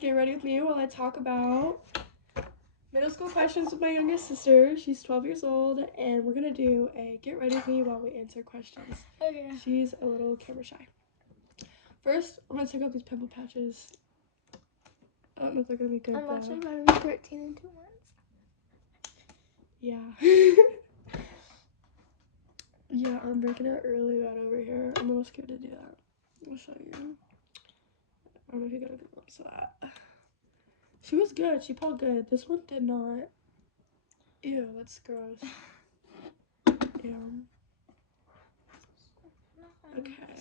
get ready with me while I talk about middle school questions with my youngest sister. She's 12 years old, and we're gonna do a get ready with me while we answer questions. Okay. She's a little camera shy. First, I'm gonna take out these pimple patches. I don't know if they're gonna be good. I'm actually about to be 13 in 2 months. Yeah. Yeah, I'm breaking out early right over here. I'm a little scared to do that. I'll show you. I don't know if you got a good glimpse of that. She was good. She pulled good. This one did not. Ew, that's gross. Ew. Okay.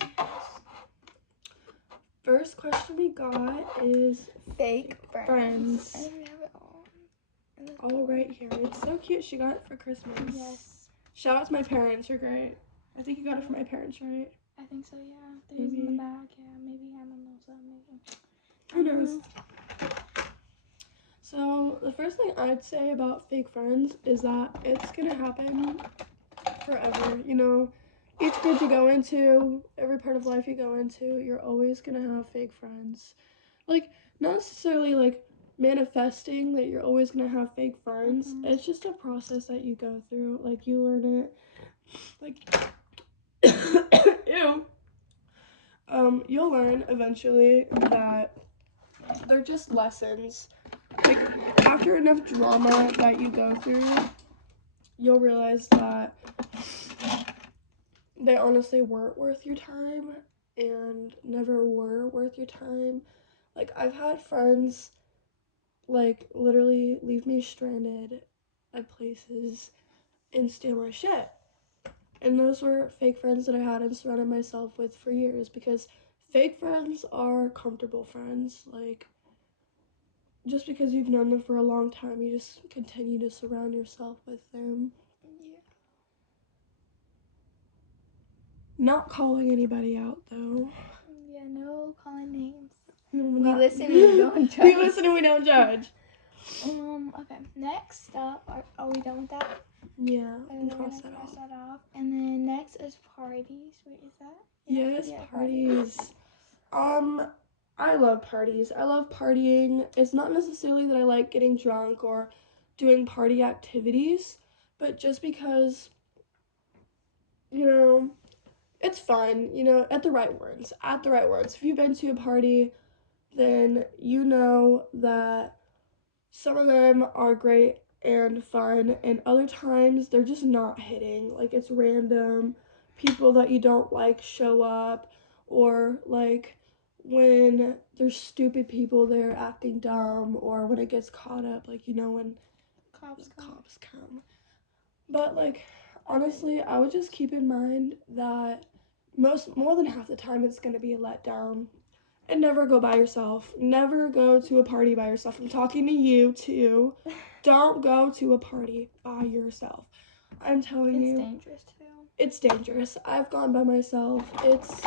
First question we got is Fake friends. I friends. think we have it all. All right here. It's so cute. She got it for Christmas. Yes. Shout out to my parents. You're great. I think you got it from my parents, right? I think so, yeah. There's in the bag, yeah. Maybe, I don't know, so maybe. Who knows? So, the first thing I'd say about fake friends is that it's gonna happen forever. You know, each group you go into, every part of life you go into, you're always gonna have fake friends. Like, not necessarily like manifesting that you're always gonna have fake friends. It's just a process that you go through. Like, you learn it. Like, ew. You'll learn eventually that they're just lessons. Like, after enough drama that you go through, you'll realize that they honestly weren't worth your time and never were worth your time. Like, I've had friends, like, literally leave me stranded at places and steal my shit. And those were fake friends that I had and surrounded myself with for years, because fake friends are comfortable friends. Like, just because you've known them for a long time, you just continue to surround yourself with them. Yeah. Not calling anybody out, though. Yeah, no calling names. We listen and we don't judge. We listen and we don't judge. Okay. Next up, are we done with that? Yeah, We're cross gonna that cross off. that off. And then next is parties. Wait, is that? Yes, Yeah, parties. I love parties. I love partying. It's not necessarily that I like getting drunk or doing party activities, but just because, you know, it's fun, you know, at the right words. At the right words. If you've been to a party, then you know that some of them are great and fun, and other times they're just not hitting. Like, it's random. People that you don't like show up, or like when there's stupid people there acting dumb, or when it gets caught up, like, you know, when Cops come. But, like, honestly, I would just keep in mind that more than half the time it's going to be a letdown. And never go by yourself. Never go to a party by yourself. I'm talking to you too. Don't go to a party by yourself. I'm telling you. It's dangerous too. It's dangerous. I've gone by myself. It's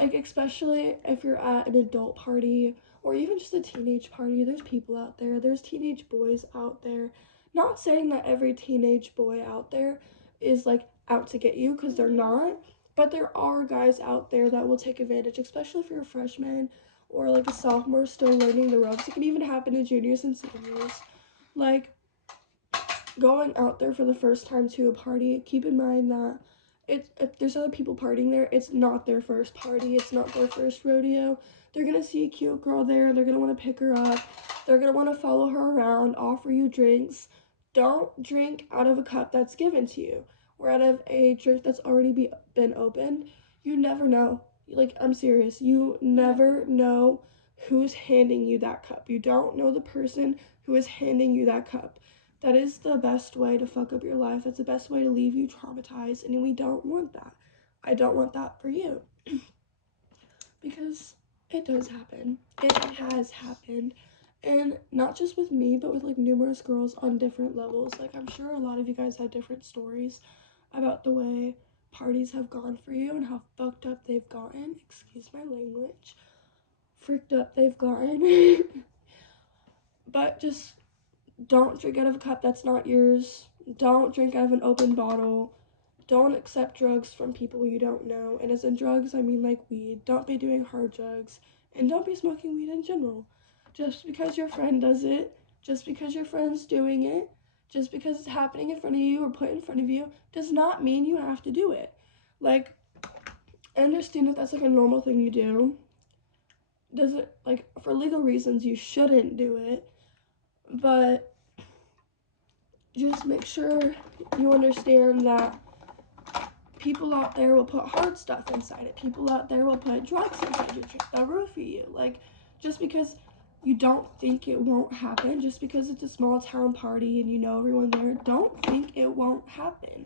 like, especially if you're at an adult party or even just a teenage party, there's people out there. There's teenage boys out there. Not saying that every teenage boy out there is like out to get you, because they're not. But there are guys out there that will take advantage, especially if you're a freshman or like a sophomore still learning the ropes. It can even happen to juniors and seniors. Like, going out there for the first time to a party, keep in mind that if there's other people partying there, it's not their first party. It's not their first rodeo. They're going to see a cute girl there. They're going to want to pick her up. They're going to want to follow her around, offer you drinks. Don't drink out of a cup that's given to you, or out of a drink that's already been opened. You never know. Like, I'm serious. You never know who's handing you that cup. You don't know the person who is handing you that cup. That is the best way to fuck up your life. That's the best way to leave you traumatized, and we don't want that. I don't want that for you. Because it does happen. It has happened. And not just with me, but with like numerous girls on different levels. Like, I'm sure a lot of you guys had different stories about the way parties have gone for you and how fucked up they've gotten. Excuse my language. Freaked up they've gotten. But just don't drink out of a cup that's not yours. Don't drink out of an open bottle. Don't accept drugs from people you don't know. And as in drugs, I mean like weed. Don't be doing hard drugs. And don't be smoking weed in general. Just because your friend does it, just because your friend's doing it, just because it's happening in front of you or put in front of you, does not mean you have to do it. Like, I understand that that's like a normal thing you do. Does it, like, for legal reasons, you shouldn't do it, but just make sure you understand that people out there will put hard stuff inside it. People out there will put drugs inside your drink. They'll roofie you. Like, just because you don't think it won't happen, just because it's a small town party and you know everyone there, don't think it won't happen,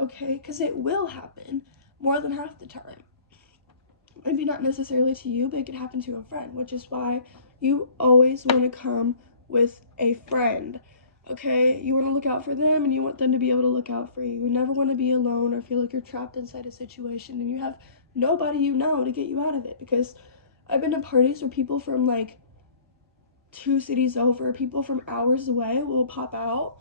okay? Because it will happen more than half the time. Maybe not necessarily to you, but it could happen to a friend, which is why you always want to come with a friend. Okay, you want to look out for them and you want them to be able to look out for you. You never want to be alone or feel like you're trapped inside a situation and you have nobody you know to get you out of it. Because I've been to parties where people from like 2 cities over, people from hours away will pop out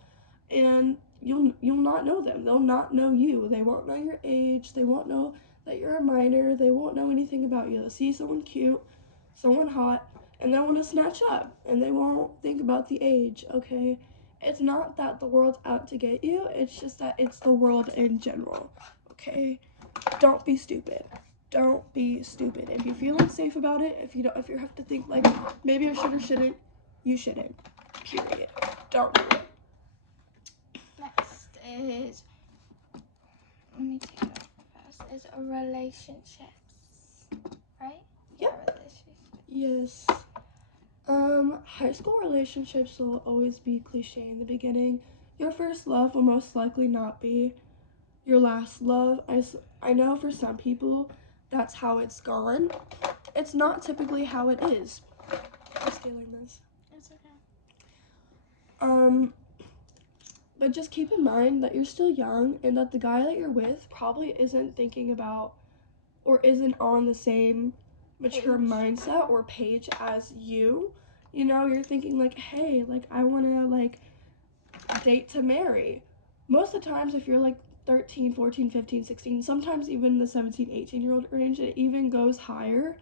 and you'll not know them. They'll not know you. They won't know your age. They won't know that you're a minor. They won't know anything about you. They'll see someone cute, someone hot, and they'll want to snatch up and they won't think about the age, okay? It's not that the world's out to get you, it's just that it's the world in general, okay? Don't be stupid. Don't be stupid. If you feel unsafe about it, if you have to think like maybe I should or shouldn't, you shouldn't. Period. Don't do it. Next is, let me take it off first, is relationships, right? Yep. Yeah, relationships. Yes. High school relationships will always be cliche in the beginning. Your first love will most likely not be your last love. I know for some people that's how it's gone. It's not typically how it is. I'm stealing this. It's okay. But just keep in mind that you're still young and that the guy that you're with probably isn't thinking about or isn't on the same mature mindset or page as you. You know, you're thinking like, hey, like I wanna like date to marry. Most of the times if you're like 13, 14, 15, 16, sometimes even the 17, 18-year-old range, it even goes higher,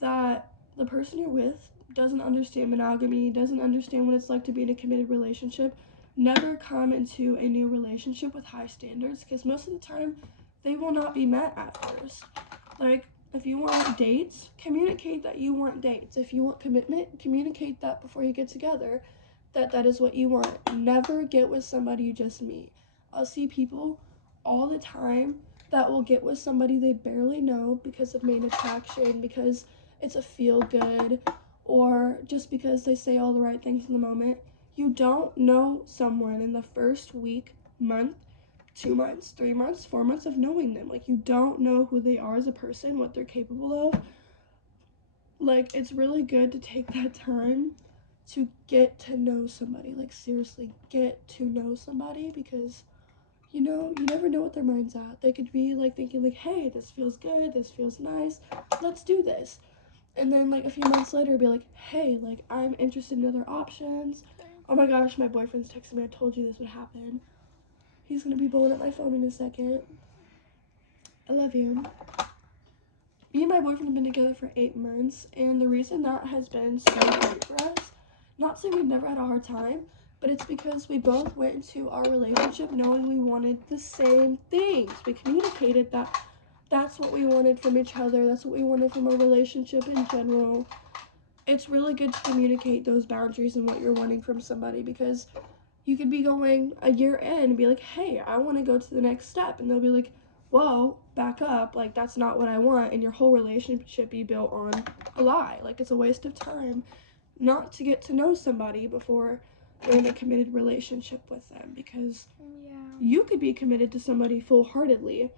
that the person you're with doesn't understand monogamy, doesn't understand what it's like to be in a committed relationship. Never come into a new relationship with high standards because most of the time they will not be met at first. Like, if you want dates, communicate that you want dates. If you want commitment, communicate that before you get together, that is what you want. Never get with somebody you just meet. I'll see people all the time that will get with somebody they barely know because of main attraction, because it's a feel good, or just because they say all the right things in the moment. You don't know someone in the first week, month, 2 months, 3 months, 4 months of knowing them. Like, you don't know who they are as a person, what they're capable of. Like, it's really good to take that time to get to know somebody. Like, seriously, get to know somebody because you know, you never know what their mind's at. They could be like thinking like, hey, this feels good, this feels nice, let's do this. And then like a few months later be like, hey, like I'm interested in other options. Oh my gosh, my boyfriend's texting me, I told you this would happen. He's gonna be blowing up my phone in a second. I love you. Me and my boyfriend have been together for 8 months, and the reason that has been so great for us, not saying we've never had a hard time, but it's because we both went into our relationship knowing we wanted the same things. We communicated that that's what we wanted from each other, that's what we wanted from our relationship in general. It's really good to communicate those boundaries and what you're wanting from somebody, because you could be going a year in and be like, hey, I want to go to the next step, and they'll be like, whoa, back up, like that's not what I want, and your whole relationship be built on a lie. Like, it's a waste of time not to get to know somebody before you're in a committed relationship with them, because you could be committed to somebody full-heartedly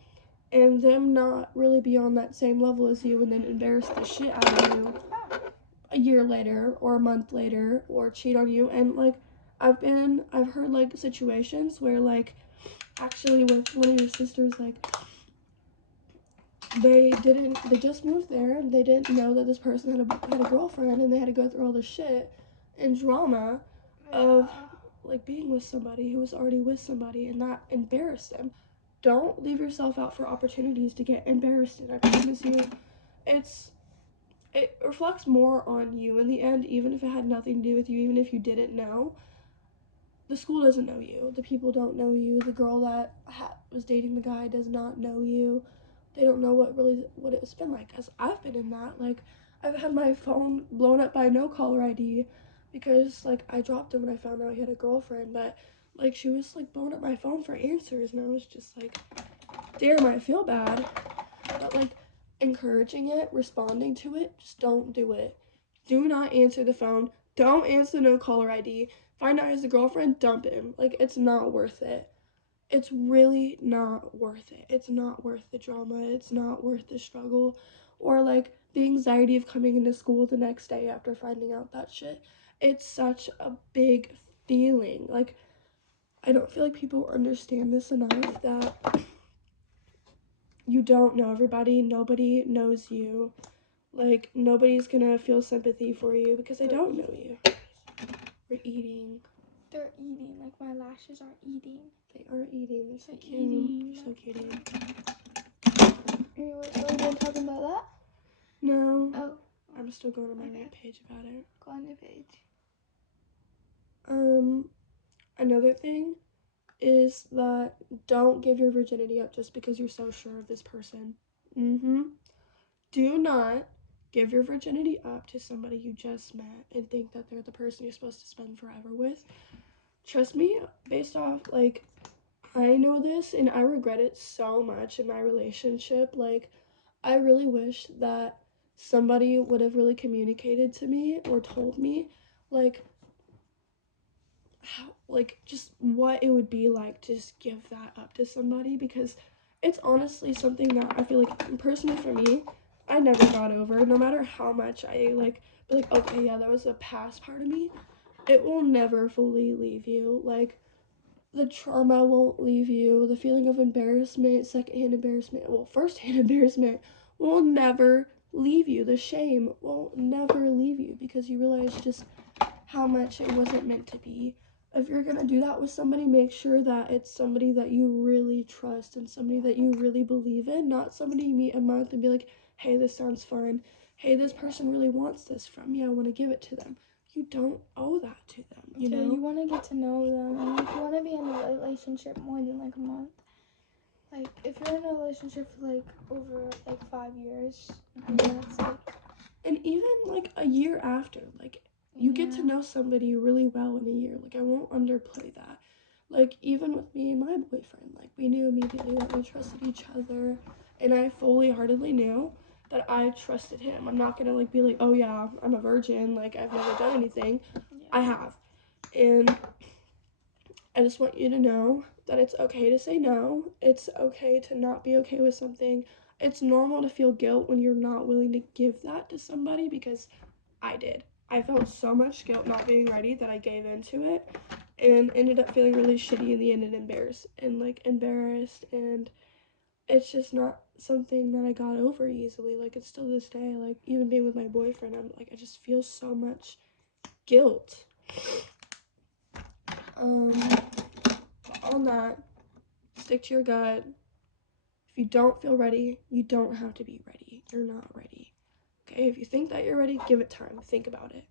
and them not really be on that same level as you and then embarrass the shit out of you a year later or a month later or cheat on you. And like I've heard like situations where like actually with one of your sisters, like they just moved there and they didn't know that this person had a girlfriend, and they had to go through all the shit and drama of like being with somebody who was already with somebody, and that embarrassed them. Don't leave yourself out for opportunities to get embarrassed in. I promise you, it's it reflects more on you in the end, even if it had nothing to do with you, even if you didn't know. The school doesn't know you. The people don't know you. The girl that was dating the guy does not know you. They don't know what it's been like. Cause I've been in that. Like, I've had my phone blown up by no caller ID because like I dropped him when I found out he had a girlfriend. But like she was like blowing up my phone for answers, and I was just like, damn, I feel bad. But like encouraging it, responding to it, just don't do it. Do not answer the phone. Don't answer no caller ID. Find out he's a girlfriend, dump him. Like, it's not worth it. It's really not worth it. It's not worth the drama. It's not worth the struggle. Or like the anxiety of coming into school the next day after finding out that shit. It's such a big feeling. Like, I don't feel like people understand this enough that you don't know everybody. Nobody knows you. Like, nobody's gonna feel sympathy for you because they don't know you. We're eating. They're eating. Like, my lashes are eating. They are eating. They're so cute. Eating. They're so cute. Anyway, so we're done talking about that? No. Oh. I'm still going on my right page about it. Go on your page. Another thing is that don't give your virginity up just because you're so sure of this person. Do not give your virginity up to somebody you just met and think that they're the person you're supposed to spend forever with. Trust me, based off, like, I know this and I regret it so much in my relationship. Like, I really wish that somebody would have really communicated to me or told me, like, how, like, just what it would be like to just give that up to somebody, because it's honestly something that I feel like, personally for me, I never got over. No matter how much I, like, be like, okay, yeah, that was a past part of me, it will never fully leave you. Like, the trauma won't leave you. The feeling of embarrassment, secondhand embarrassment, well, firsthand embarrassment will never leave you. The shame will never leave you because you realize just how much it wasn't meant to be. If you're gonna do that with somebody, make sure that it's somebody that you really trust and somebody that you really believe in, not somebody you meet a month and be like, hey, this sounds fun. Hey, this person really wants this from me. I want to give it to them. You don't owe that to them, you know? You want to get to know them, and like, you want to be in a relationship more than like a month. Like, if you're in a relationship for like over like 5 years, that's like, and even like a year after, like, you get to know somebody really well in a year. Like, I won't underplay that. Like, even with me and my boyfriend, like, we knew immediately that we trusted each other, and I fully heartedly knew that I trusted him. I'm not gonna like be like, oh yeah, I'm a virgin, like I've never done anything. I have. And I just want you to know that it's okay to say no. It's okay to not be okay with something. It's normal to feel guilt when you're not willing to give that to somebody, because I did. I felt so much guilt not being ready that I gave into it and ended up feeling really shitty in the end and embarrassed and it's just not something that I got over easily. Like, it's still this day, like, even being with my boyfriend, I'm like, I just feel so much guilt. On that, stick to your gut. If you don't feel ready, you don't have to be ready. You're not ready. Okay, if you think that you're ready, give it time. Think about it.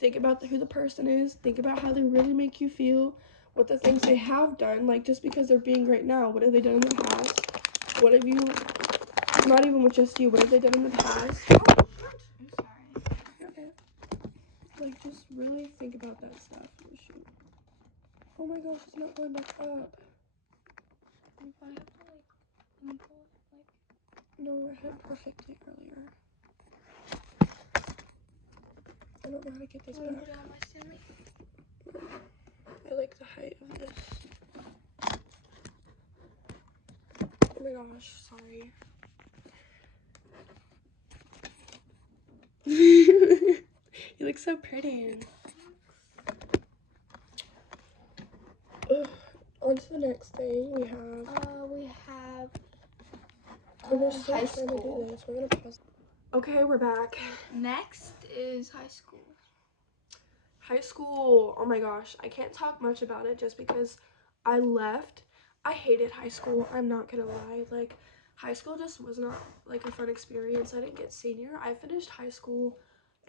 Think about who the person is. Think about how they really make you feel. What the things they have done. Like, just because they're being right now, what have they done in the past? What have you, not even with just you, what have they done in the past? I'm sorry. Okay. Like, just really think about that stuff. Oh, shoot. Oh my gosh, it's not going back up. You probably have to like input like. No, I had it perfectly earlier. I don't know how to get this back. Put it on my ceiling. I like the height of this. Oh my gosh, sorry. You look so pretty. Ugh. On to the next thing we have. We're still high trying to do school. this. We're gonna pause. Okay, we're back. Next is high school. High school. Oh my gosh, I can't talk much about it just because I left. I hated high school. I'm not gonna lie. Like, high school just was not like a fun experience. I didn't get senior. I finished high school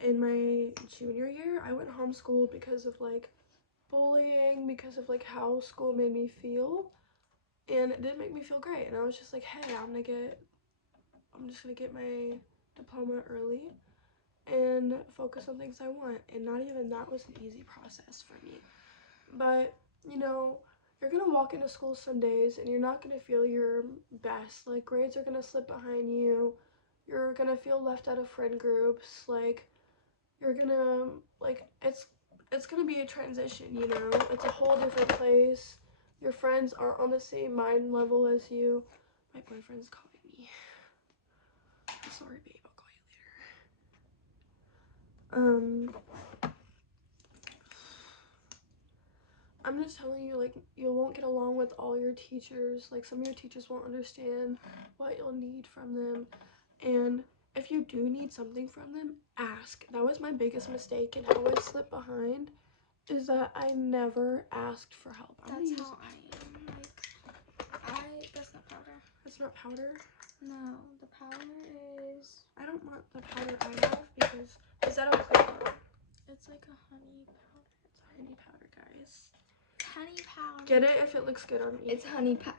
in my junior year. I went homeschooled because of like bullying, because of like how school made me feel, and it didn't make me feel great. And I was just like, hey, I'm just gonna get my diploma early and focus on things I want. And not even that was an easy process for me. But, you know, you're gonna walk into school some days and you're not gonna feel your best. Like, grades are gonna slip behind you. You're gonna feel left out of friend groups. Like, you're gonna, like, it's gonna be a transition, you know? It's a whole different place. Your friends aren't on the same mind level as you. My boyfriend's calling me. I'm sorry, babe. I'll call you later. I'm just telling you, like, you won't get along with all your teachers. Like, some of your teachers won't understand what you'll need from them. And if you do need something from them, ask. That was my biggest mistake and how I slipped behind, is that I never asked for help. That's how I am. That's not powder. It's not powder? No, the powder is... I don't want the powder I have because... Is that a powder? It's like a honey powder. It's a honey powder, guys. Honey powder. Get it if it looks good on me. It's honey powder.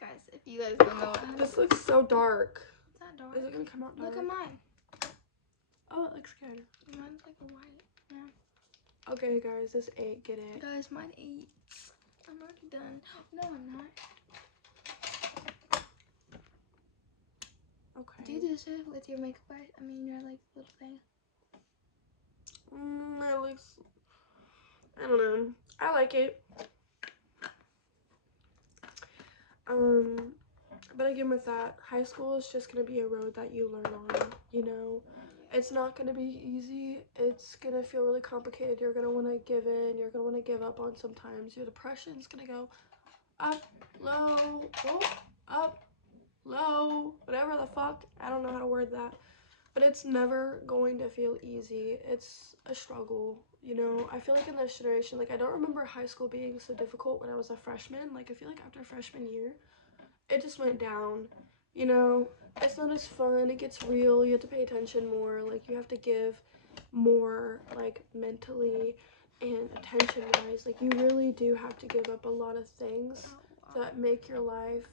Guys, if you guys don't know what This looks so dark. It's not dark. Is it gonna come out dark? Look at mine. Oh, it looks good. Mine's like a white. Yeah. Okay, guys, this 8, get it. Guys, mine 8. I'm already done. No, I'm not. Okay. Do you do this with your makeup brush? I mean, your like little thing. It looks... I don't know. I like it. But again, with that, high school is just gonna be a road that you learn on, you know? It's not gonna be easy. It's gonna feel really complicated. You're gonna wanna give in. You're gonna wanna give up on sometimes. Your depression's gonna go up, low, up, low, whatever the fuck. I don't know how to word that. But it's never going to feel easy. It's a struggle, you know? I feel like in this generation, like, I don't remember high school being so difficult when I was a freshman. Like, I feel like after freshman year, it just went down, you know? It's not as fun. It gets real. You have to pay attention more. Like, you have to give more, like, mentally and attention-wise. Like, you really do have to give up a lot of things that make your life,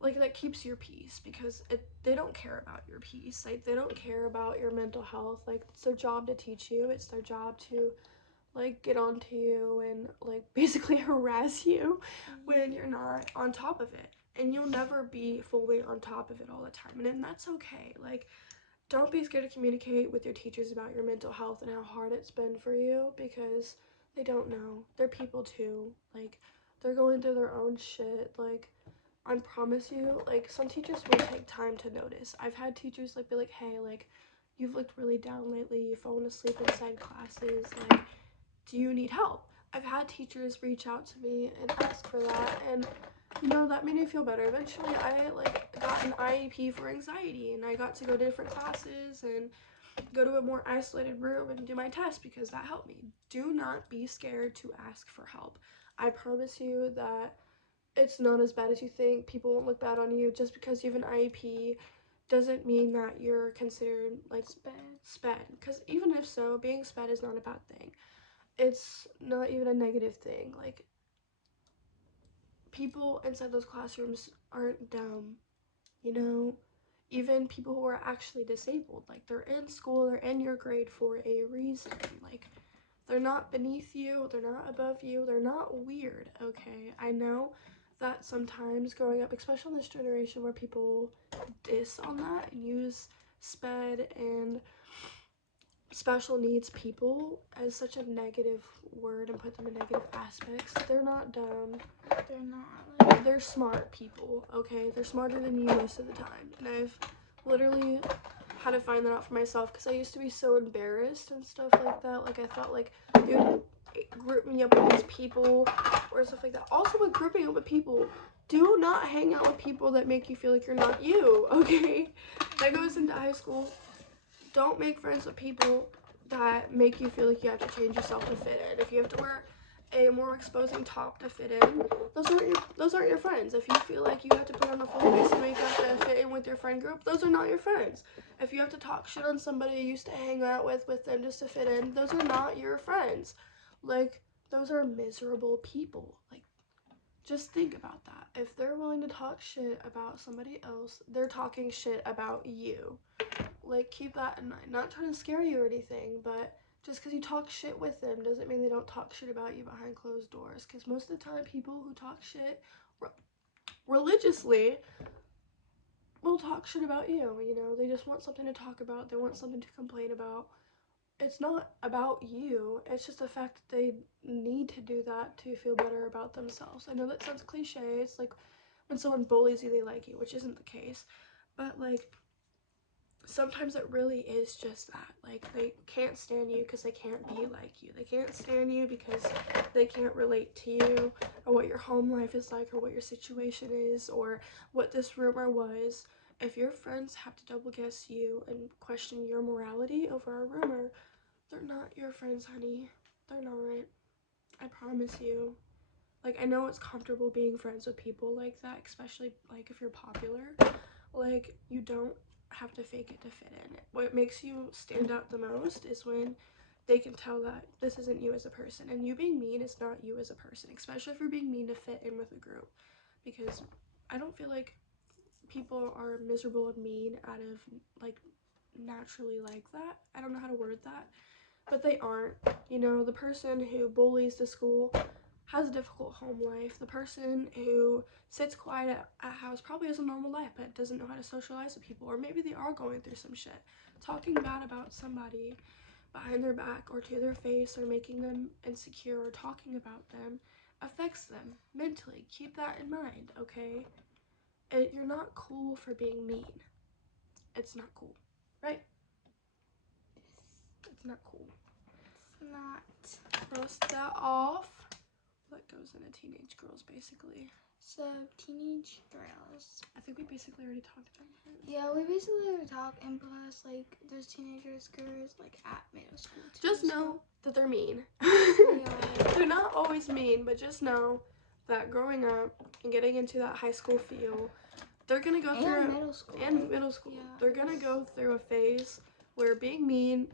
like, that keeps your peace, because they don't care about your peace. Like, they don't care about your mental health. Like, it's their job to teach you. It's their job to, like, get onto you and, like, basically harass you when you're not on top of it. And you'll never be fully on top of it all the time. And that's okay. Like, don't be scared to communicate with your teachers about your mental health and how hard it's been for you, because they don't know. They're people too. Like, they're going through their own shit. Like, I promise you, like, some teachers will take time to notice. I've had teachers, like, be like, hey, like, you've looked really down lately. You've fallen asleep inside classes. Like, do you need help? I've had teachers reach out to me and ask for that, and, you know, that made me feel better. Eventually, I, like, got an IEP for anxiety, and I got to go to different classes and go to a more isolated room and do my test, because that helped me. Do not be scared to ask for help. I promise you that it's not as bad as you think. People won't look bad on you. Just because you have an IEP doesn't mean that you're considered, like, sped. Because even if so, being sped is not a bad thing. It's not even a negative thing. Like, people inside those classrooms aren't dumb, you know? Even people who are actually disabled, like, they're in school, they're in your grade for a reason. Like, they're not beneath you, they're not above you, they're not weird, okay? I know that sometimes growing up, especially in this generation where people diss on that and use SPED and special needs people as such a negative word and put them in negative aspects, they're not dumb. They're not. They're smart people, okay? They're smarter than you most of the time. And I've literally had to find that out for myself, because I used to be so embarrassed and stuff like that. Like, I thought, like, dude, group me up with these people or stuff like that. Also, with grouping up with people, do not hang out with people that make you feel like you're not you, okay? That goes into high school. Don't make friends with people that make you feel like you have to change yourself to fit in. If you have to wear a more exposing top to fit in, those aren't your friends. If you feel like you have to put on a full face of makeup to fit in with your friend group, those are not your friends. If you have to talk shit on somebody you used to hang out with them just to fit in, those are not your friends. Like, those are miserable people. Like, just think about that. If they're willing to talk shit about somebody else, they're talking shit about you. Like, keep that in mind. Not trying to scare you or anything, but just because you talk shit with them doesn't mean they don't talk shit about you behind closed doors. Because most of the time, people who talk shit religiously will talk shit about you. You know, they just want something to talk about, they want something to complain about. It's not about you, it's just the fact that they need to do that to feel better about themselves. I know that sounds cliche. It's like when someone bullies you, they like you, which isn't the case. But, like, sometimes it really is just that. Like, they can't stand you because they can't be like you. They can't stand you because they can't relate to you, or what your home life is like, or what your situation is, or what this rumor was. If your friends have to double guess you and question your morality over a rumor, they're not your friends, honey. They're not. I promise you. Like, I know it's comfortable being friends with people like that, especially, like, if you're popular. Like, you don't have to fake it to fit in. What makes you stand out the most is when they can tell that this isn't you as a person. And you being mean is not you as a person, especially if you're being mean to fit in with a group. Because I don't feel like people are miserable and mean out of, like, naturally like that. I don't know how to word that. But they aren't. You know, the person who bullies the school has a difficult home life. The person who sits quiet at house probably has a normal life but doesn't know how to socialize with people, or maybe they are going through some shit. Talking bad about somebody behind their back or to their face, or making them insecure, or talking about them affects them mentally. Keep that in mind, okay? You're not cool for being mean. It's not cool, right? It's not cool. It's not. Cross that off. That goes into teenage girls, basically. So, teenage girls. I think we basically already talked about it. Yeah, we basically already talked, and plus, like, there's teenagers, girls, like, at middle school, too. Just know that they're mean. Yeah. They're not always mean, but just know that growing up and getting into that high school feel, they're gonna go through middle school. Yeah. They're gonna go through a phase where being mean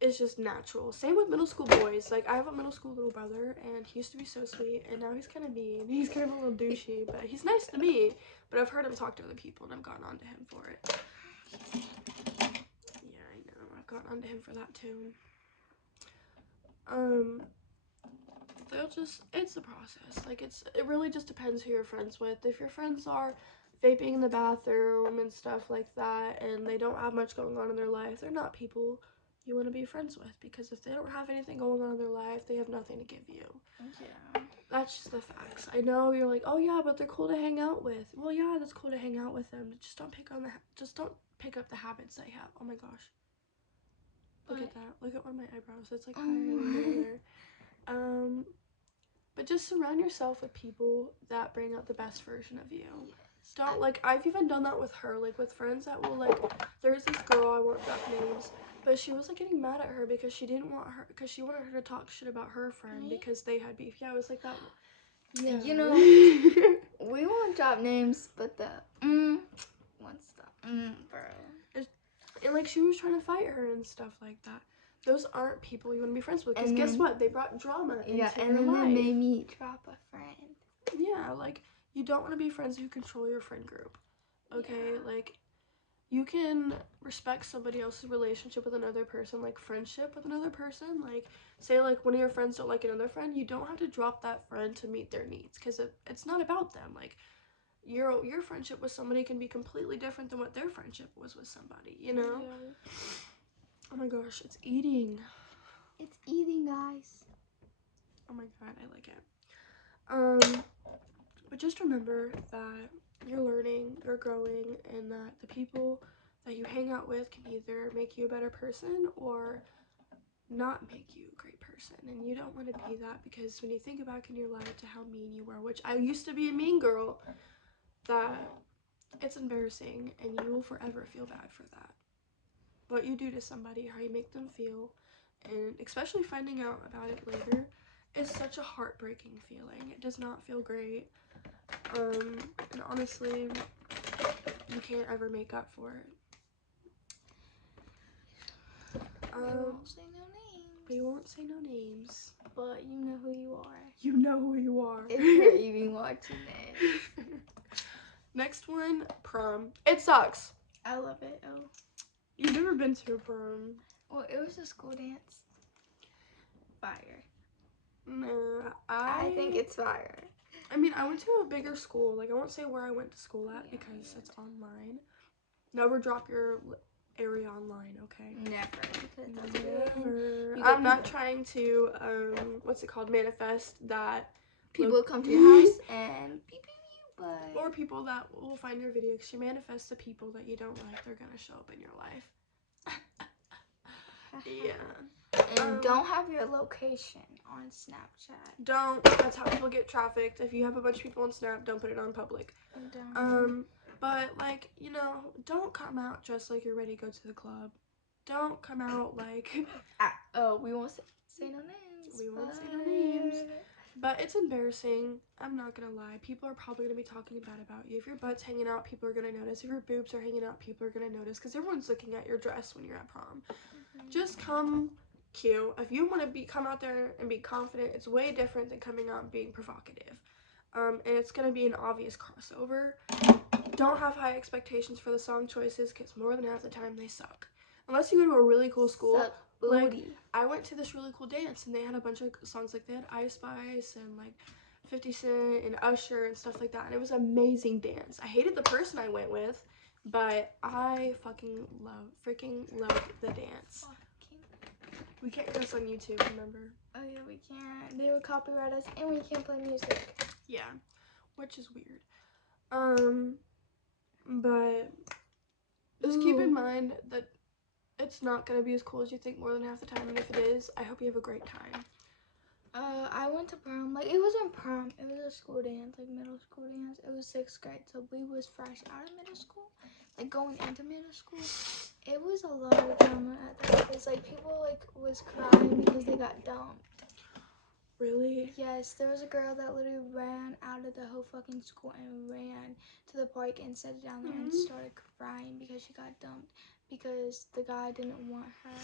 is just natural. Same with middle school boys. Like, I have a middle school little brother, and he used to be so sweet, and now he's kind of mean. He's kind of a little douchey, but he's nice to me. But I've heard him talk to other people, and I've gotten on to him for it. Yeah, I know. I've gotten on to him for that too. It's a process. Like, it really just depends who you're friends with. If your friends are vaping in the bathroom and stuff like that, and they don't have much going on in their life, they're not people you want to be friends with, because if they don't have anything going on in their life, they have nothing to give you. Yeah. That's just the facts. I know you're like, oh yeah, but they're cool to hang out with. Well, yeah, that's cool to hang out with them. Just don't pick up the habits they have. Oh my gosh. Look at that. Look at one of my eyebrows. It's like higher than the other. But just surround yourself with people that bring out the best version of you. Don't, like, I've even done that with her, like, with friends that will, like, there's this girl, I won't drop names, but she was, like, getting mad at her because she wanted her to talk shit about her friend because they had beef. Yeah, it was like that. Yeah. You know, we won't drop names, but the what's the bro? And, like, she was trying to fight her and stuff like that. Those aren't people you want to be friends with, because guess what? They brought drama into your life. Yeah, and then they made me drop a friend. Yeah, like, you don't want to be friends who control your friend group, okay? Yeah. Like, you can respect somebody else's relationship with another person, like friendship with another person. Like, say, like, one of your friends don't like another friend, you don't have to drop that friend to meet their needs, because it's not about them. Like, your friendship with somebody can be completely different than what their friendship was with somebody, you know? Yeah. Oh my gosh, it's eating. It's eating, guys. Oh my god, I like it. But just remember that you're learning, you're growing, and that the people that you hang out with can either make you a better person or not make you a great person. And you don't want to be that, because when you think back in your life to how mean you were, which I used to be a mean girl, that it's embarrassing, and you will forever feel bad for that. What you do to somebody, how you make them feel, and especially finding out about it later, is such a heartbreaking feeling. It does not feel great. And honestly, you can't ever make up for it. We won't say no names. We won't say no names. But you know who you are. You know who you are. If you're even watching this. Next one, prom. It sucks. I love it. Oh. You've never been to a prom. Well, it was a school dance. Fire. Nah, I think it's fire. I mean, I went to a bigger school. Like, I won't say where I went to school at because it's online. Never drop your area online, okay? Never. I'm not trying to, what's it called, manifest that people come to your house and beep you, but... Or people that will find your video, because you manifest the people that you don't like, they're gonna show up in your life. Yeah. And don't have your location on Snapchat. Don't. That's how people get trafficked. If you have a bunch of people on Snap, don't put it on public. But, like, you know, don't come out just like you're ready to go to the club. Don't come out like... we won't say no names. We won't say no names. But it's embarrassing. I'm not gonna lie. People are probably gonna be talking bad about you. If your butt's hanging out, people are gonna notice. If your boobs are hanging out, people are gonna notice. Because everyone's looking at your dress when you're at prom. Just come cute. If you want to come out there and be confident, it's way different than coming out and being provocative. And it's gonna be an obvious crossover. Don't have high expectations for the song choices, because more than half the time they suck. Unless you go to a really cool school. Like, I went to this really cool dance and they had a bunch of songs. Like, they had Ice Spice and like 50 Cent and Usher and stuff like that, and it was an amazing dance. I hated the person I went with, but I freaking love the dance. We can't curse on YouTube, remember? Oh yeah, we can't. They would copyright us, and we can't play music. Yeah, which is weird. But just keep in mind that it's not gonna be as cool as you think more than half the time, and if it is, I hope you have a great time. I went to prom. Like, it wasn't prom, it was a school dance, like middle school dance. It was 6th grade, so we was fresh out of middle school, like going into middle school. It was a lot of drama at that place. Like, people like was crying because they got dumped. Really? Yes, there was a girl that literally ran out of the whole fucking school and ran to the park and sat down there and started crying because she got dumped because the guy didn't want her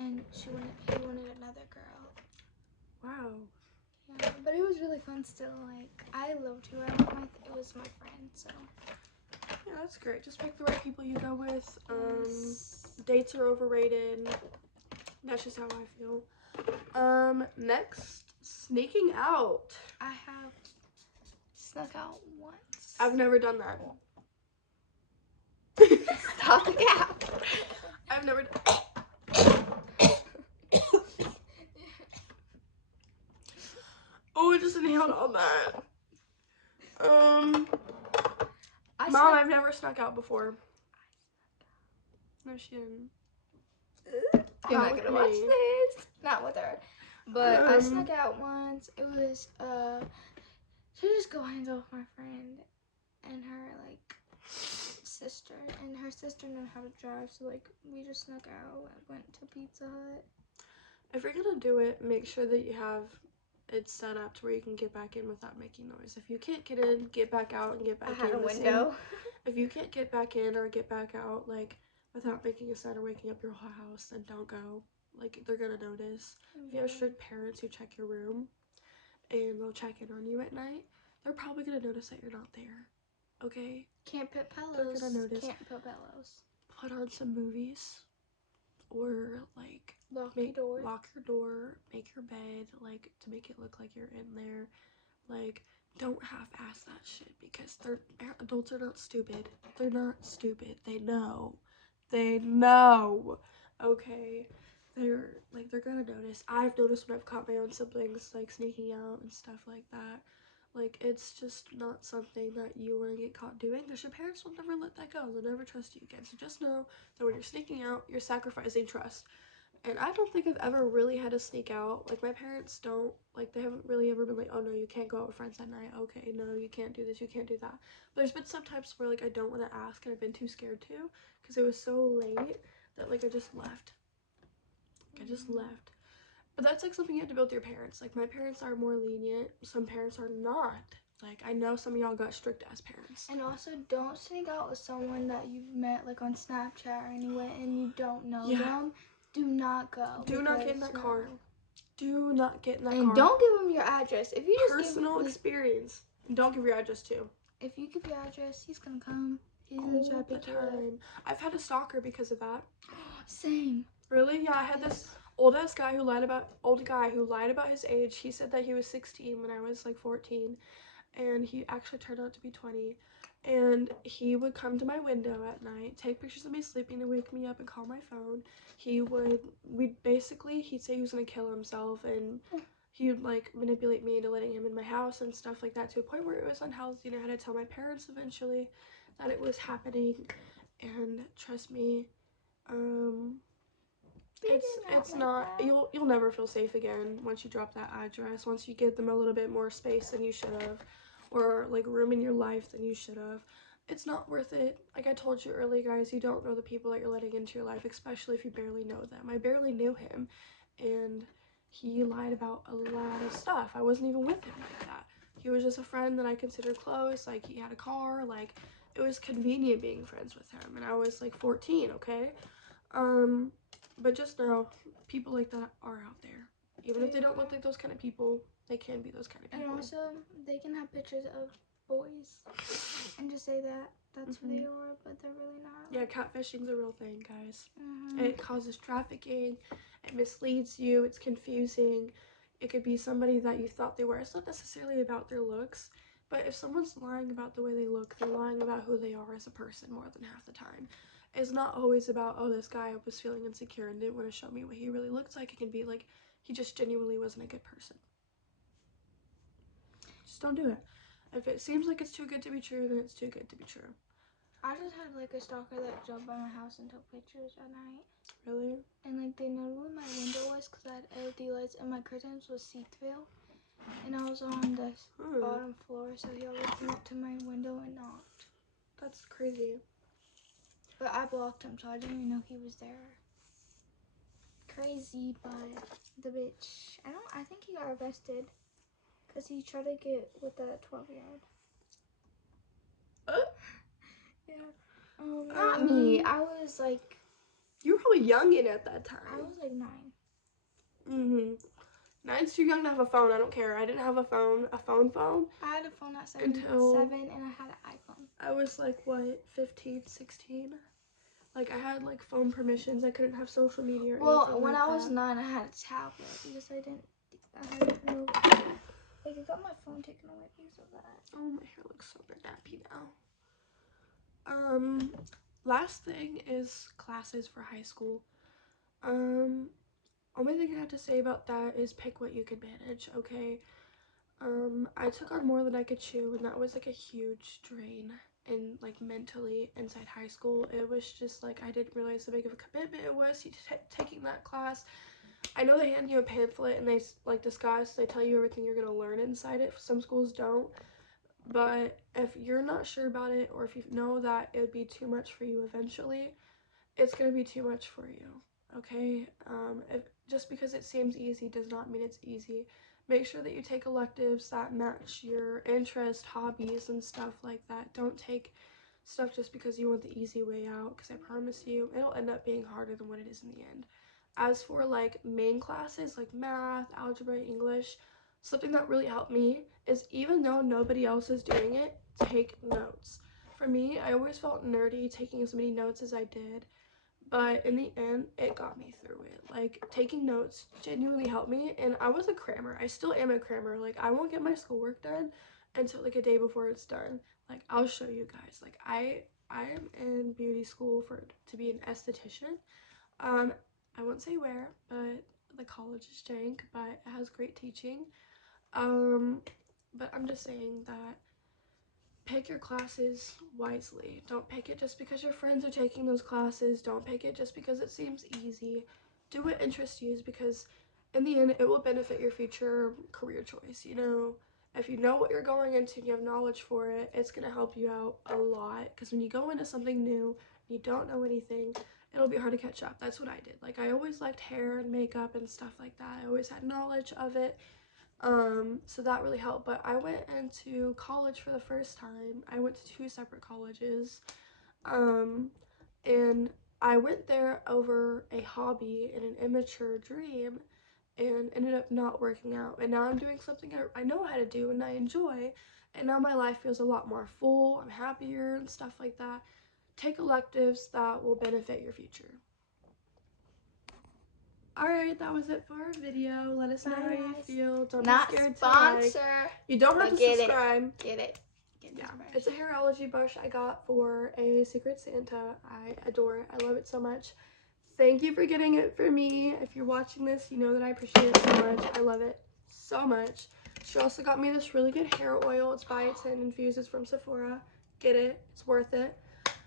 and he wanted another girl. Wow. Yeah, but it was really fun still. Like, I loved her. It was my friend, so. Yeah, that's great. Just pick the right people you go with. Dates are overrated. That's just how I feel. Next, sneaking out. I have snuck out once. I've never done that. Stop the gap. I've never Oh, I just inhaled on that. Mom, I've never snuck out before. No, she didn't. You're not gonna watch this. Not with her. But I snuck out once. It was, she just go hands off my friend and her, like, sister. And her sister knew how to drive, so, like, we just snuck out and went to Pizza Hut. If you're gonna do it, make sure that you have it set up to where you can get back in without making noise. If you can't get in, get back out and get back in. I had a window. If you can't get back in or get back out, like, without making a sound or waking up your whole house, then don't go. Like, they're gonna notice. If you have strict parents who check your room and they'll check in on you at night, they're probably gonna notice that you're not there. Okay? Can't put pillows. They're gonna notice. Can't put pillows. Put on some movies. Or, like, lock your door, make your bed, like, to make it look like you're in there. Like, don't half-ass that shit, because adults are not stupid. They're not stupid. They know. Okay? They're gonna notice. I've noticed when I've caught my own siblings, like, sneaking out and stuff like that. Like, it's just not something that you want to get caught doing, because your parents will never let that go. They'll never trust you again. So just know that when you're sneaking out, you're sacrificing trust. And I don't think I've ever really had to sneak out. Like, my parents don't, like, they haven't really ever been like, oh no, you can't go out with friends at night. Okay, no, you can't do this, you can't do that. But there's been some times where, like, I don't want to ask and I've been too scared to, because it was so late that, like, I just left. But that's like something you have to build with your parents. Like my parents are more lenient. Some parents are not. Like I know some of y'all got strict ass parents. And also, don't sneak out with someone that you've met like on Snapchat or anywhere and you don't know them. Do not go. Do not get in that car. Do not get in that car. And don't give them your address. If you just personal experience. Don't give your address to. If you give your address, he's gonna come. He's gonna try to pick you up. I've had a stalker because of that. Same. Really? Yeah, I had this old guy who lied about his age. He said that he was 16 when I was like 14, and he actually turned out to be 20. And he would come to my window at night, take pictures of me sleeping, and wake me up and call my phone. He'd say he was gonna kill himself, and he would like manipulate me into letting him in my house and stuff like that, to a point where it was unhealthy, and I had to tell my parents eventually that it was happening. And trust me, it's not you'll never feel safe again once you drop that address, once you give them a little bit more space than you should have, or like room in your life than you should have. It's not worth it. Like I told you earlier, guys, you don't know the people that you're letting into your life, especially if you barely know them. I barely knew him, and he lied about a lot of stuff. I wasn't even with him like that. He was just a friend that I considered close. Like he had a car. Like it was convenient being friends with him, and I was like 14, okay? But just know, people like that are out there. Even if they don't look like those kind of people, they can be those kind of people. And also, they can have pictures of boys and just say that that's who they are, but they're really not. Yeah, catfishing's a real thing, guys. And it causes trafficking. It misleads you. It's confusing. It could be somebody that you thought they were. It's not necessarily about their looks, but if someone's lying about the way they look, they're lying about who they are as a person more than half the time. It's not always about, oh, this guy was feeling insecure and didn't want to show me what he really looked like. It can be like he just genuinely wasn't a good person. Just don't do it. If it seems like it's too good to be true, then it's too good to be true. I just had like a stalker that jumped by my house and took pictures at night. Really? And like they knew where my window was because I had LED lights and my curtains was see-through. And I was on the bottom floor, so he always came up to my window and knocked. That's crazy. But I blocked him, so I didn't even know he was there. Crazy, but the bitch. I think he got arrested because he tried to get with that 12-year-old. Yeah. Not me. I was like. You were probably youngin' at that time. I was like 9. 9's too young to have a phone. I don't care. I didn't have a phone. I had a phone at 7, and I had an iPhone. I was like, what, 15, 16? Like, I had, like, phone permissions. I couldn't have social media or anything like that. Well, when I was 9, I had a tablet because I had no... Like, I got my phone taken away because of that. Oh, my hair looks so nappy now. Last thing is classes for high school. Only thing I have to say about that is pick what you can manage, okay? I took on more than I could chew, and that was like a huge drain, and like mentally inside high school. It was just like I didn't realize how big of a commitment it was taking that class. I know they hand you a pamphlet and they like discuss, they tell you everything you're gonna learn inside it. Some schools don't, but if you're not sure about it, or if you know that it would be too much for you eventually, it's gonna be too much for you, okay? Just because it seems easy does not mean it's easy. Make sure that you take electives that match your interest, hobbies, and stuff like that. Don't take stuff just because you want the easy way out, because I promise you it'll end up being harder than what it is in the end. As for like main classes like math, algebra, English, something that really helped me is, even though nobody else is doing it, take notes. For me, I always felt nerdy taking as many notes as I did, but in the end, it got me through it. Like, taking notes genuinely helped me, and I was a crammer. I still am a crammer. Like, I won't get my schoolwork done until like a day before it's done. Like, I'll show you guys. Like, I am in beauty school to be an esthetician. I won't say where, but the college is jank, but it has great teaching. But I'm just saying that pick your classes wisely. Don't pick it just because your friends are taking those classes. Don't pick it just because it seems easy. Do what interests you, because in the end, it will benefit your future career choice. You know, if you know what you're going into and you have knowledge for it, it's going to help you out a lot. Because when you go into something new, you don't know anything, it'll be hard to catch up. That's what I did. Like, I always liked hair and makeup and stuff like that. I always had knowledge of it. So that really helped. But I went into college for the first time. I went to 2 separate colleges. And I went there over a hobby and an immature dream, and ended up not working out. And now I'm doing something I know how to do and I enjoy, and now my life feels a lot more full. I'm happier and stuff like that. Take electives that will benefit your future. Alright, that was it for our video. Let us know how you feel. Don't be scared to like. You don't have to subscribe. Get it. Yeah, it's a hairology brush I got for a Secret Santa. I adore it. I love it so much. Thank you for getting it for me. If you're watching this, you know that I appreciate it so much. I love it so much. She also got me this really good hair oil. It's biotin infused. It's from Sephora. Get it. It's worth it.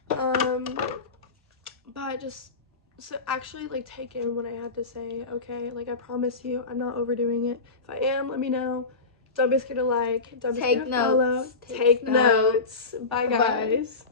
But just, so actually, like, take in what I had to say, okay? Like, I promise you, I'm not overdoing it. If I am, let me know. Don't be scared to like. Don't be scared to follow. Take notes. Bye, guys.